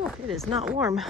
Oh, it is not warm.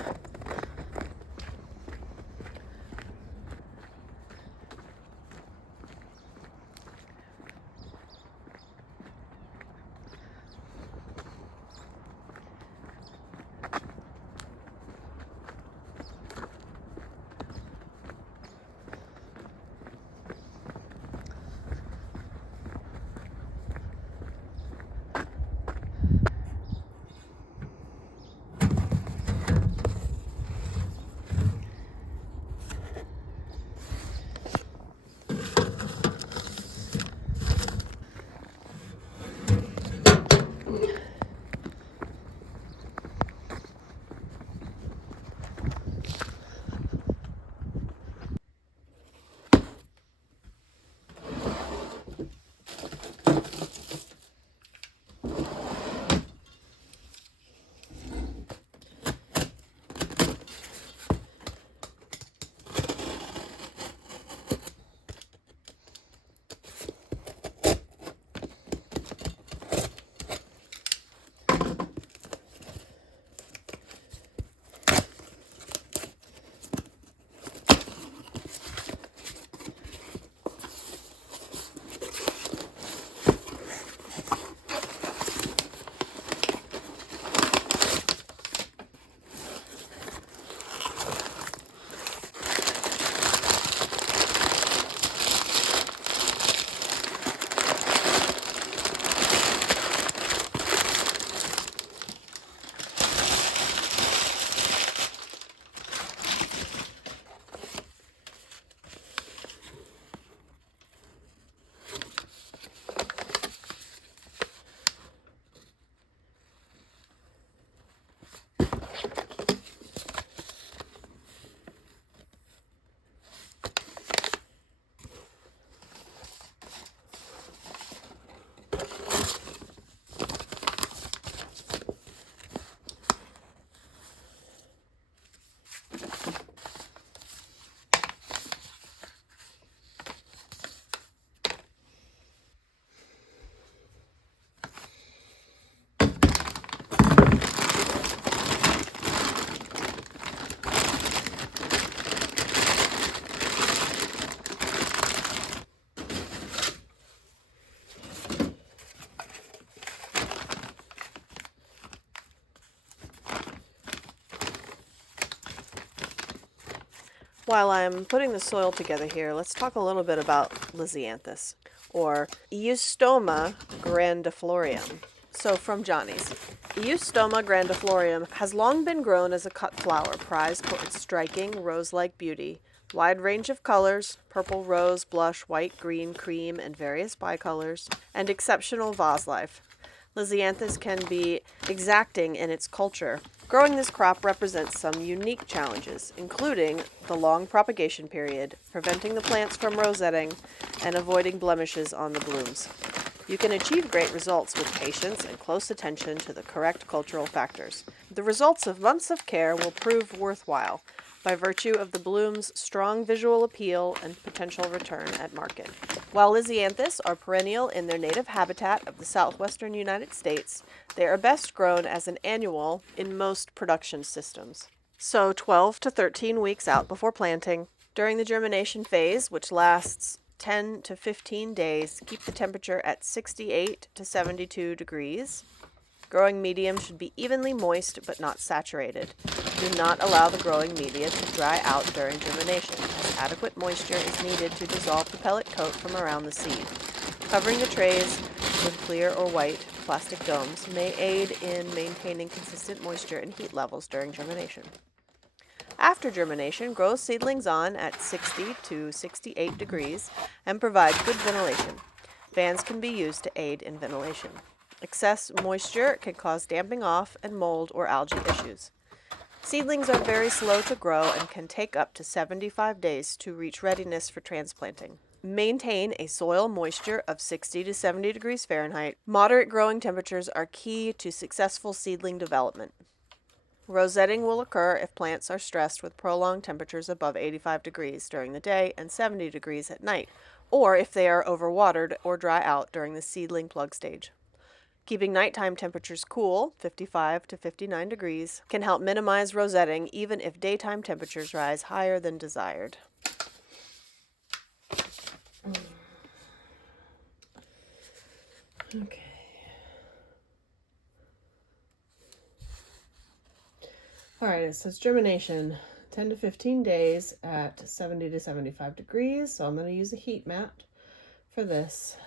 While I'm putting the soil together here, let's talk a little bit about Lisianthus, or Eustoma grandiflorium. So from Johnny's. Eustoma grandiflorium has long been grown as a cut flower, prized for its striking, rose-like beauty. Wide range of colors, purple, rose, blush, white, green, cream, and various bicolors, and exceptional vase life. Lisianthus can be exacting in its culture. Growing this crop represents some unique challenges, including the long propagation period, preventing the plants from rosetting, and avoiding blemishes on the blooms. You can achieve great results with patience and close attention to the correct cultural factors. The results of months of care will prove worthwhile by virtue of the bloom's strong visual appeal and potential return at market. While Lisianthus are perennial in their native habitat of the southwestern United States, they are best grown as an annual in most production systems. So 12 to 13 weeks out before planting. During the germination phase, which lasts 10 to 15 days, keep the temperature at 68 to 72 degrees. Growing medium should be evenly moist but not saturated. Do not allow the growing media to dry out during germination, as adequate moisture is needed to dissolve the pellet coat from around the seed. Covering the trays with clear or white plastic domes may aid in maintaining consistent moisture and heat levels during germination. After germination, grow seedlings on at 60 to 68 degrees and provide good ventilation. Fans can be used to aid in ventilation. Excess moisture can cause damping off and mold or algae issues. Seedlings are very slow to grow and can take up to 75 days to reach readiness for transplanting. Maintain a soil moisture of 60 to 70 degrees Fahrenheit. Moderate growing temperatures are key to successful seedling development. Rosetting will occur if plants are stressed with prolonged temperatures above 85 degrees during the day and 70 degrees at night, or if they are overwatered or dry out during the seedling plug stage. Keeping nighttime temperatures cool, 55 to 59 degrees, can help minimize rosetting even if daytime temperatures rise higher than desired. Okay. All right, it says germination 10 to 15 days at 70 to 75 degrees. So I'm going to use a heat mat for this.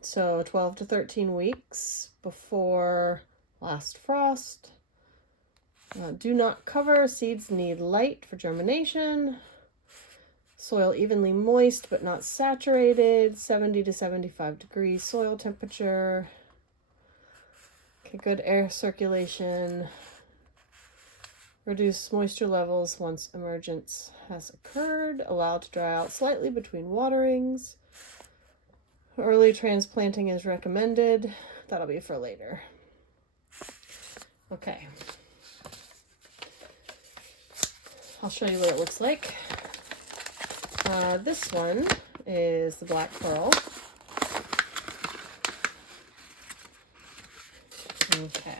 So 12 to 13 weeks before last frost. Do not cover. Seeds need light for germination. Soil evenly moist but not saturated. 70 to 75 degrees soil temperature. Okay, good air circulation. Reduce moisture levels once emergence has occurred. Allow to dry out slightly between waterings. Early transplanting is recommended. That'll be for later. Okay. I'll show you what it looks like. This one is the black pearl. Okay.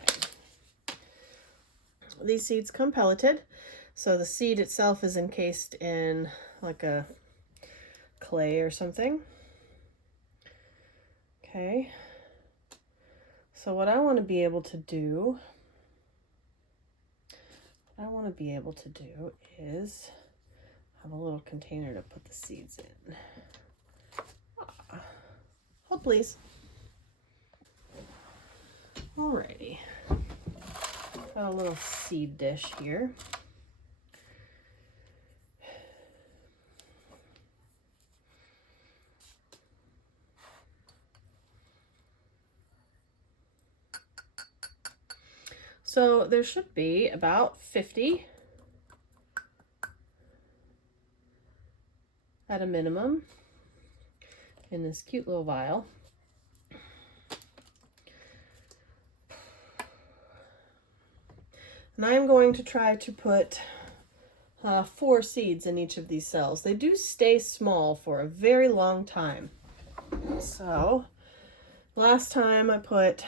These seeds come pelleted, so the seed itself is encased in like a clay or something. Okay. So what I want to be able to do is have a little container to put the seeds in. Hold please. Alrighty. Got a little seed dish here. So there should be about 50 at a minimum in this cute little vial. And I'm going to try to put 4 seeds in each of these cells. They do stay small for a very long time. So last time I put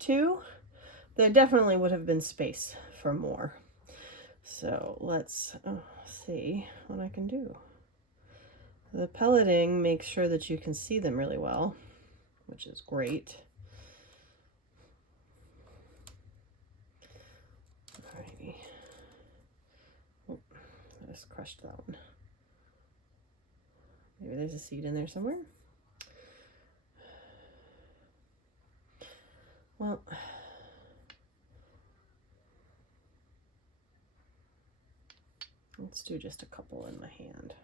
2. There definitely would have been space for more. So let's see what I can do. The pelleting makes sure that you can see them really well, which is great. Alrighty. Oh, I just crushed that one. Maybe there's a seed in there somewhere. Well, let's do just a couple in my hand.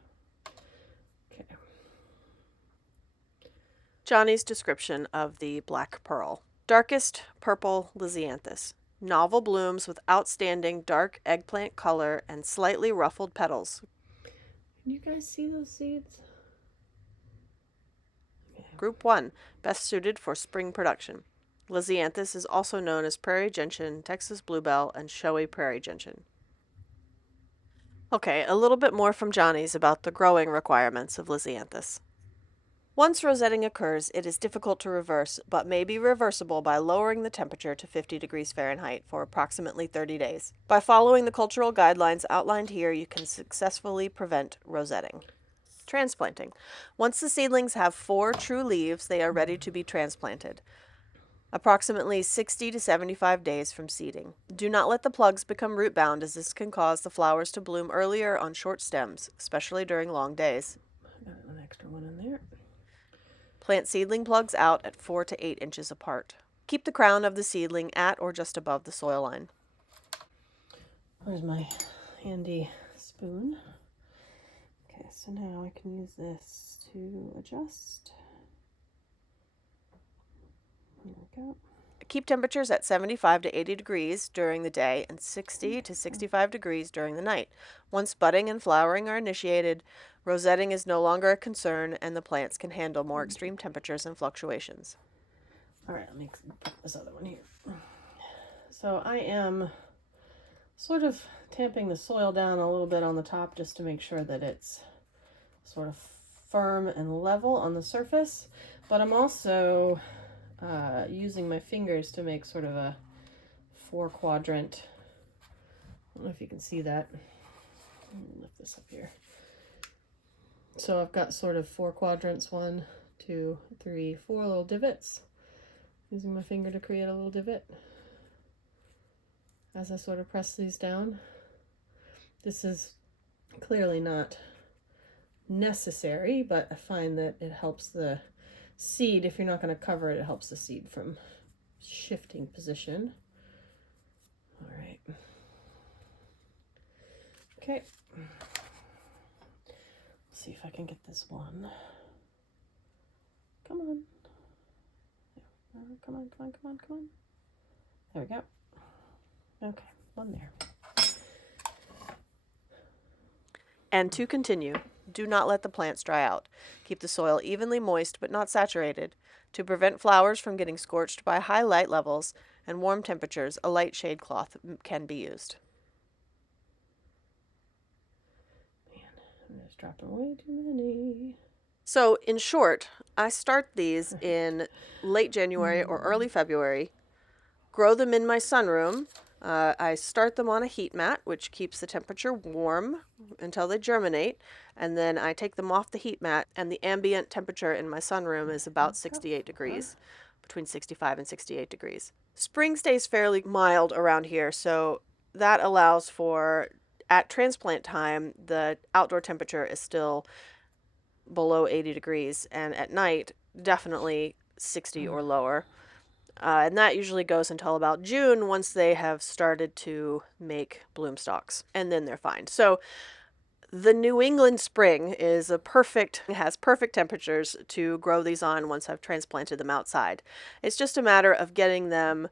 Okay. Johnny's description of the black pearl. Darkest purple Lisianthus. Novel blooms with outstanding dark eggplant color and slightly ruffled petals. Can you guys see those seeds? Okay. Group 1. Best suited for spring production. Lisianthus is also known as prairie gentian, Texas bluebell, and showy prairie gentian. Okay, a little bit more from Johnny's about the growing requirements of Lisianthus. Once rosetting occurs, it is difficult to reverse, but may be reversible by lowering the temperature to 50 degrees Fahrenheit for approximately 30 days. By following the cultural guidelines outlined here, you can successfully prevent rosetting. Transplanting. Once the seedlings have 4 true leaves, they are ready to be transplanted. Approximately 60 to 75 days from seeding. Do not let the plugs become root bound, as this can cause the flowers to bloom earlier on short stems, especially during long days. I got an extra one in there. Plant seedling plugs out at 4 to 8 inches apart. Keep the crown of the seedling at or just above the soil line. Where's my handy spoon? Okay, so now I can use this to adjust. There we go. Keep temperatures at 75 to 80 degrees during the day and 60 to 65 degrees during the night. Once budding and flowering are initiated, rosetting is no longer a concern and the plants can handle more extreme temperatures and fluctuations. All right, let me put this other one here. So I am sort of tamping the soil down a little bit on the top just to make sure that it's sort of firm and level on the surface, but I'm also using my fingers to make sort of a 4-quadrant. I don't know if you can see that. Lift this up here. So I've got sort of 4 quadrants, 1, 2, 3, 4 little divots. Using my finger to create a little divot as I sort of press these down. This is clearly not necessary, but I find that it helps the seed, if you're not going to cover it, it helps the seed from shifting position. All right. Okay. Let's see if I can get this one. Come on. Come on, come on, come on, come on. There we go. Okay, one there. And to continue, do not let the plants dry out. Keep the soil evenly moist but not saturated. To prevent flowers from getting scorched by high light levels and warm temperatures, a light shade cloth can be used. Man, I'm just dropping way too many. So, in short, I start these in late January or early February, grow them in my sunroom. I start them on a heat mat, which keeps the temperature warm until they germinate, and then I take them off the heat mat, and the ambient temperature in my sunroom is about 68 degrees, between 65 and 68 degrees. Spring stays fairly mild around here, so that allows for, at transplant time, the outdoor temperature is still below 80 degrees, and at night, definitely 60 or lower. And that usually goes until about June once they have started to make bloom stalks, and then they're fine. So the New England spring has perfect temperatures to grow these on once I've transplanted them outside. It's just a matter of getting them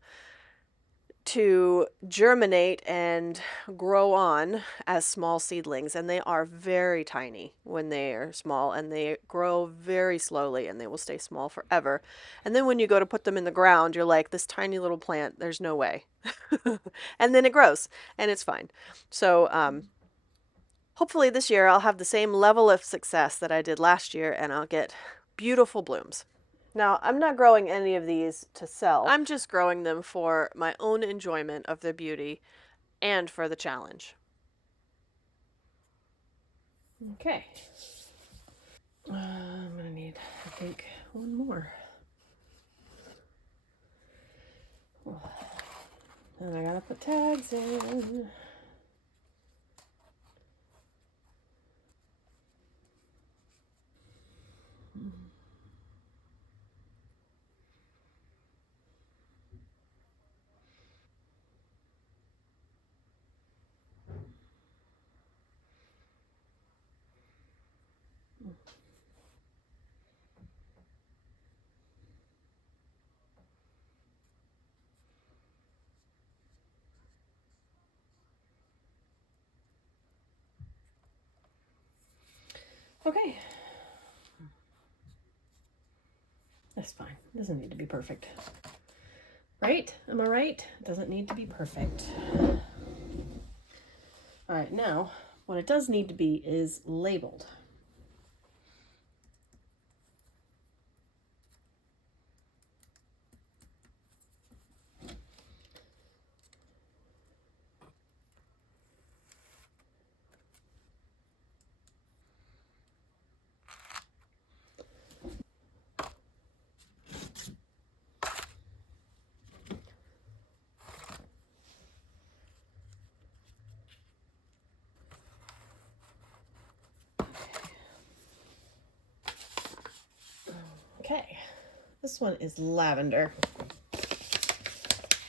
to germinate and grow on as small seedlings, and they are very tiny when they are small, and they grow very slowly, and they will stay small forever. And then when you go to put them in the ground, you're like, this tiny little plant, there's no way. And then it grows, and it's fine. So hopefully this year I'll have the same level of success that I did last year, and I'll get beautiful blooms. Now, I'm not growing any of these to sell. I'm just growing them for my own enjoyment of their beauty and for the challenge. Okay. I'm going to need, I think, one more. And I got to put tags in. Okay. That's fine. It doesn't need to be perfect. Right? Am I right? It doesn't need to be perfect. All right, now, what it does need to be is labeled. Okay, this one is lavender.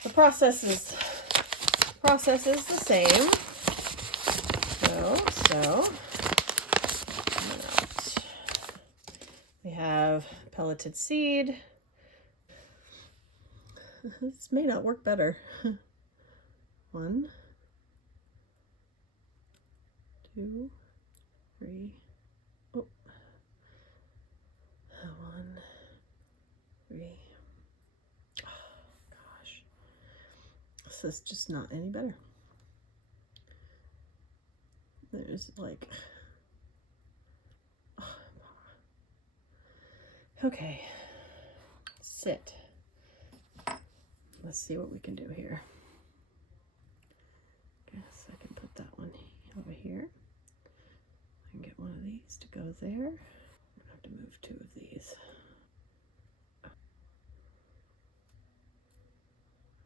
The process is the same. So we have pelleted seed. This may not work better. 1, 2, 3. Oh. 1, 3. Oh, gosh. This is just not any better. There's like... Oh. Okay. Sit. Let's see what we can do here. Guess I can put that one over here. I can get one of these to go there. I have to move 2 of these.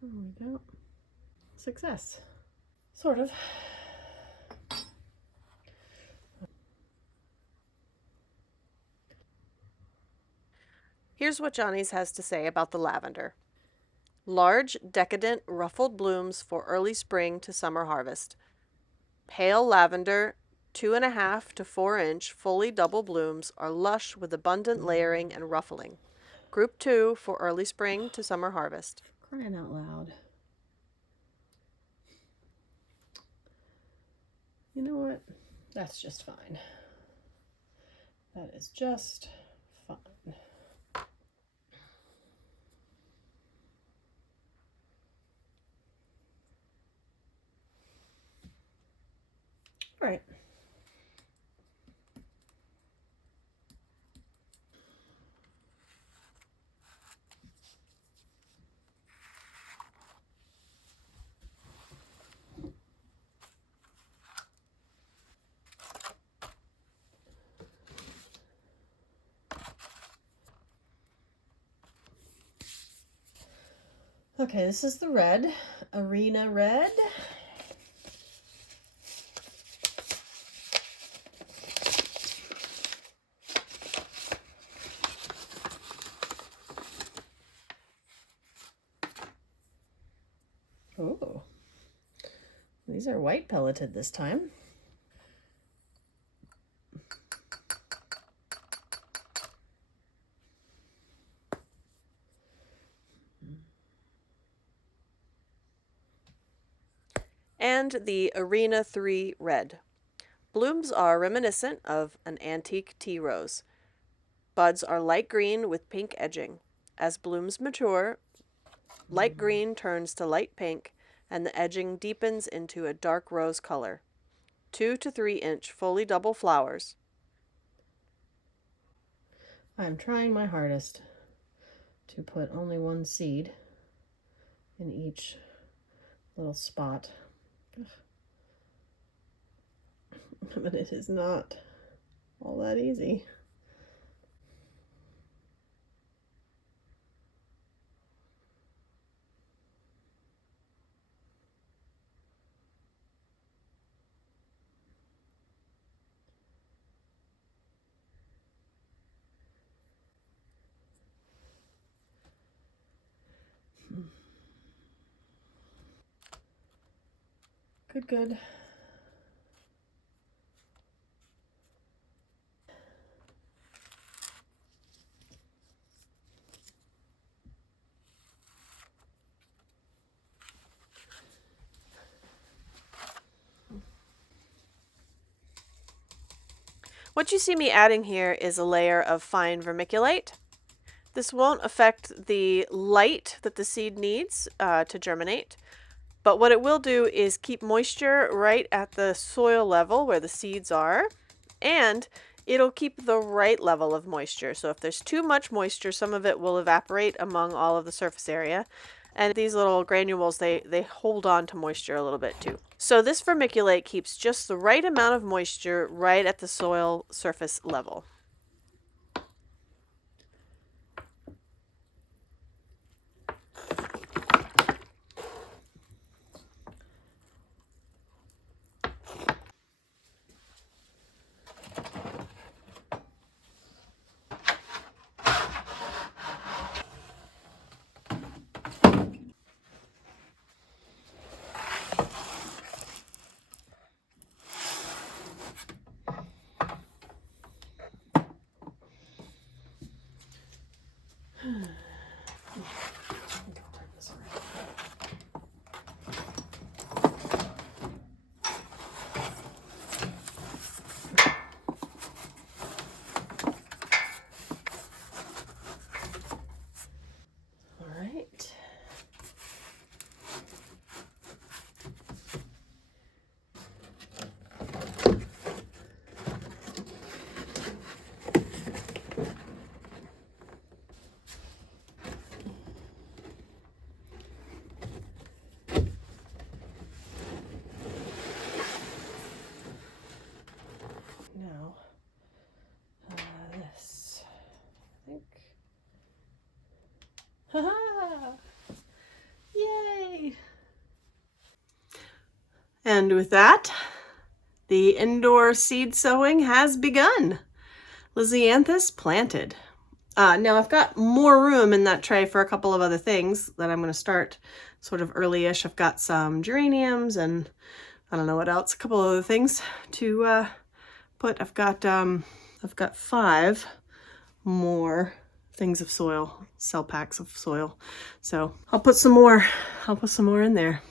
There we go. Success. Sort of. Here's what Johnny's has to say about the lavender. Large, decadent, ruffled blooms for early spring to summer harvest. Pale lavender, 2.5 to 4 inch, fully double blooms are lush with abundant layering and ruffling. Group 2 for early spring to summer harvest. Crying out loud. You know what? That's just fine. That is just fine. All right. Okay, this is the red, Arena Red. Oh, these are white pelleted this time. And the Arena 3 Red. Blooms are reminiscent of an antique tea rose. Buds are light green with pink edging. As blooms mature, light green turns to light pink, and the edging deepens into a dark rose color. 2 to 3 inch fully double flowers. I'm trying my hardest to put only one seed in each little spot. But it is not all that easy. Good, good. What you see me adding here is a layer of fine vermiculite. This won't affect the light that the seed needs to germinate, but what it will do is keep moisture right at the soil level where the seeds are, and it'll keep the right level of moisture. So if there's too much moisture, some of it will evaporate among all of the surface area. And these little granules, they hold on to moisture a little bit too. So this vermiculite keeps just the right amount of moisture right at the soil surface level. And with that, the indoor seed sowing has begun. Lisianthus planted. Now I've got more room in that tray for a couple of other things that I'm going to start sort of early-ish. I've got some geraniums and I don't know what else, a couple of other things to put. I've got 5 more things of soil, cell packs of soil. So I'll put some more in there.